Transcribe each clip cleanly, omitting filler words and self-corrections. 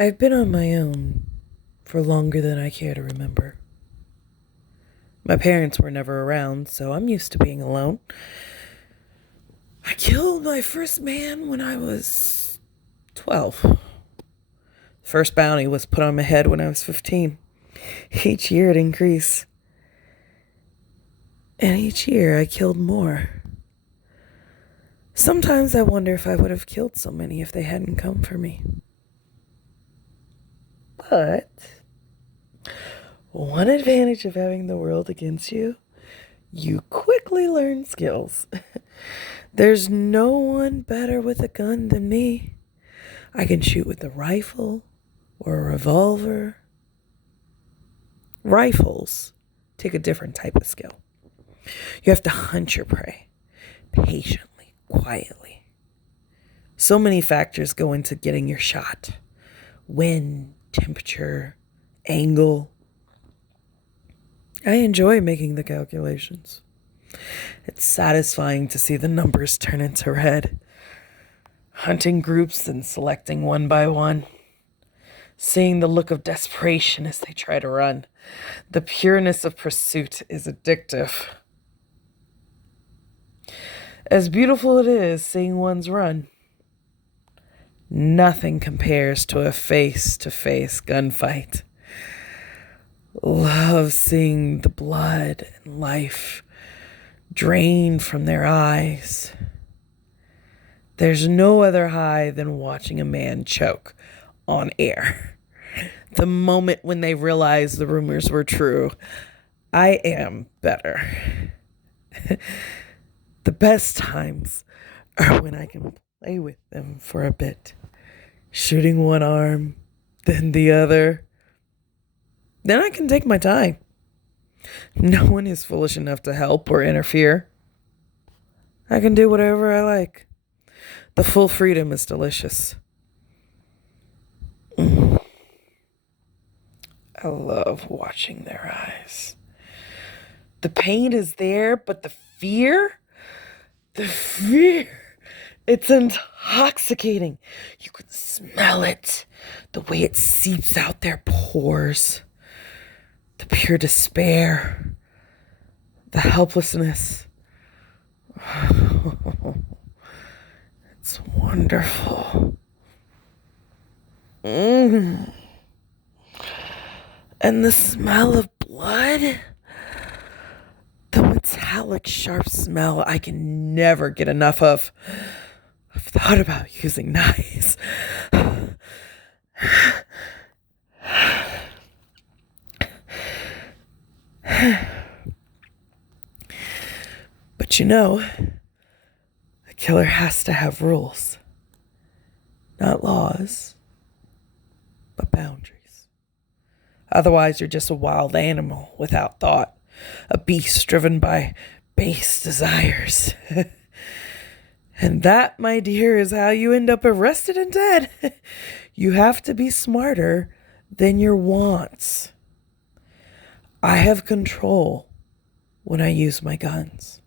I've been on my own for longer than I care to remember. My parents were never around, so I'm used to being alone. I killed my first man when I was 12. First bounty was put on my head when I was 15. Each year it increased. And each year I killed more. Sometimes I wonder if I would have killed so many if they hadn't come for me. But one advantage of having the world against you, you quickly learn skills. There's no one better with a gun than me. I can shoot with a rifle or a revolver. Rifles take a different type of skill. You have to hunt your prey patiently, quietly. So many factors go into getting your shot. Wind, temperature, angle. I enjoy making the calculations. It's satisfying to see the numbers turn into red. Hunting groups and selecting one by one. Seeing the look of desperation as they try to run. The pureness of pursuit is addictive. As beautiful it is seeing one's run, nothing compares to a face-to-face gunfight. Love seeing the blood and life drain from their eyes. There's no other high than watching a man choke on air. The moment when they realize the rumors were true, I am better. The best times are when I can play with them for a bit, shooting one arm, then the other. Then I can take my time. No one is foolish enough to help or interfere. I can do whatever I like. The full freedom is delicious. I love watching their eyes. The pain is there, but the fear, it's intoxicating. You can smell it, the way it seeps out their pores, the pure despair, the helplessness. It's wonderful. And the smell of blood, the metallic sharp smell I can never get enough of. I've thought about using knives. But a killer has to have rules. Not laws, but boundaries. Otherwise, you're just a wild animal without thought. A beast driven by base desires. And that, my dear, is how you end up arrested and dead. You have to be smarter than your wants. I have control when I use my guns.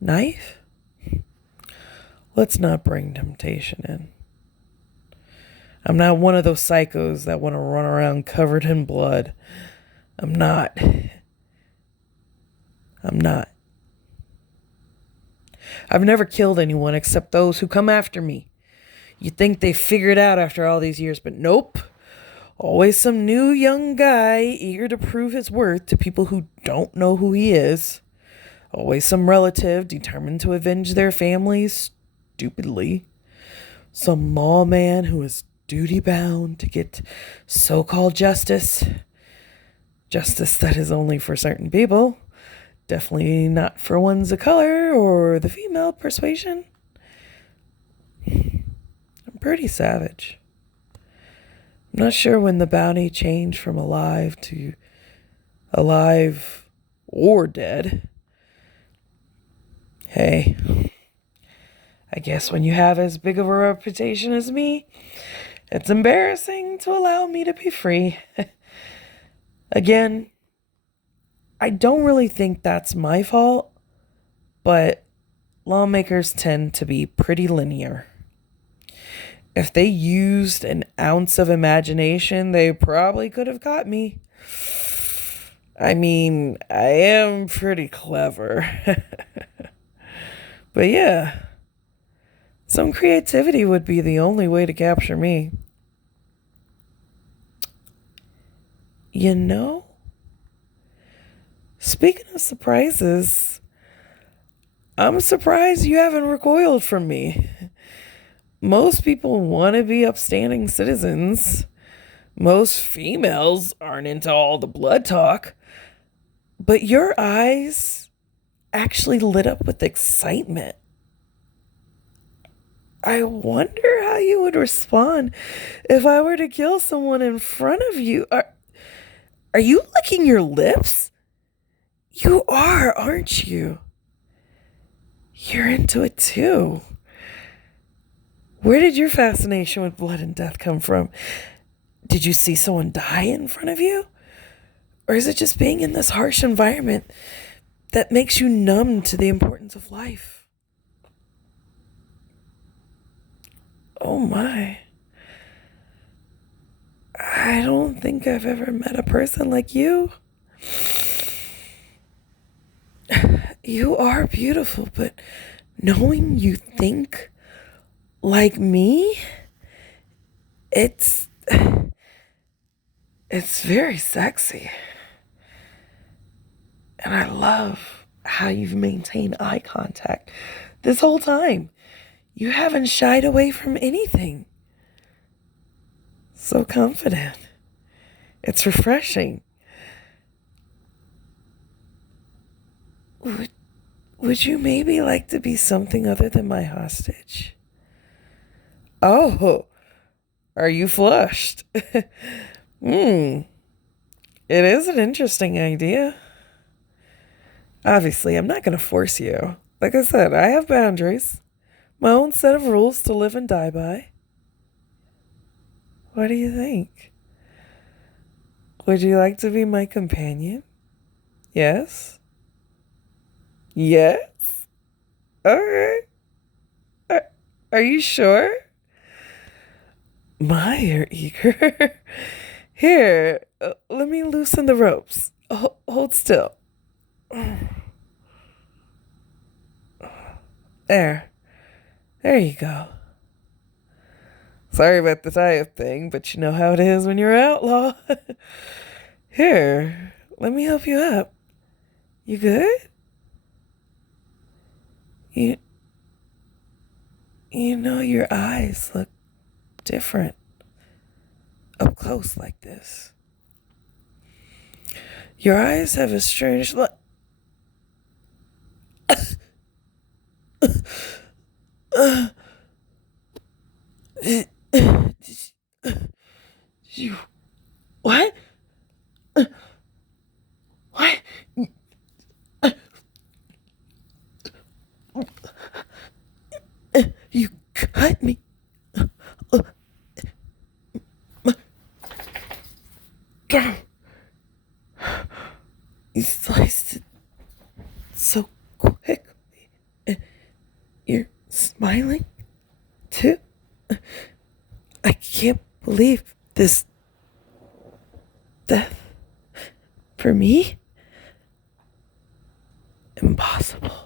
Knife? Let's not bring temptation in. I'm not one of those psychos that want to run around covered in blood. I'm not. I've never killed anyone except those who come after me. You think they figured it out after all these years, but nope. Always some new young guy eager to prove his worth to people who don't know who he is. Always some relative determined to avenge their families stupidly. Some lawman who is duty-bound to get so-called justice. Justice that is only for certain people. Definitely not for ones of color or the female persuasion. I'm pretty savage. I'm not sure when the bounty changed from alive to alive or dead. Hey, I guess when you have as big of a reputation as me, it's embarrassing to allow me to be free. Again, I don't really think that's my fault, but lawmakers tend to be pretty linear. If they used an ounce of imagination, they probably could have caught me. I mean, I am pretty clever. But yeah, some creativity would be the only way to capture me. You know, speaking of surprises, I'm surprised you haven't recoiled from me. Most people want to be upstanding citizens. Most females aren't into all the blood talk. But your eyes actually lit up with excitement. I wonder how you would respond if I were to kill someone in front of you. Are you licking your lips? You are, aren't you? You're into it too. Where did your fascination with blood and death come from? Did you see someone die in front of you? Or is it just being in this harsh environment that makes you numb to the importance of life? Oh my. I don't think I've ever met a person like you. You are beautiful, but knowing you think like me, it's very sexy. And I love how you've maintained eye contact this whole time. You haven't shied away from anything. So confident. It's refreshing. Would you maybe like to be something other than my hostage? Oh, are you flushed? It is an interesting idea. Obviously, I'm not going to force you. Like I said, I have boundaries. My own set of rules to live and die by. What do you think? Would you like to be my companion? Yes? Yes? Okay. Are you sure? My, you're eager. Here, let me loosen the ropes. Hold still. There. There you go. Sorry about the tie-up thing, but you know how it is when you're an outlaw. Here, let me help you up. You good? You know your eyes look different up close like this. Your eyes have a strange look. You what? What? You cut me. You sliced it so quickly. You're smiling too. I can't believe this death for me. Impossible.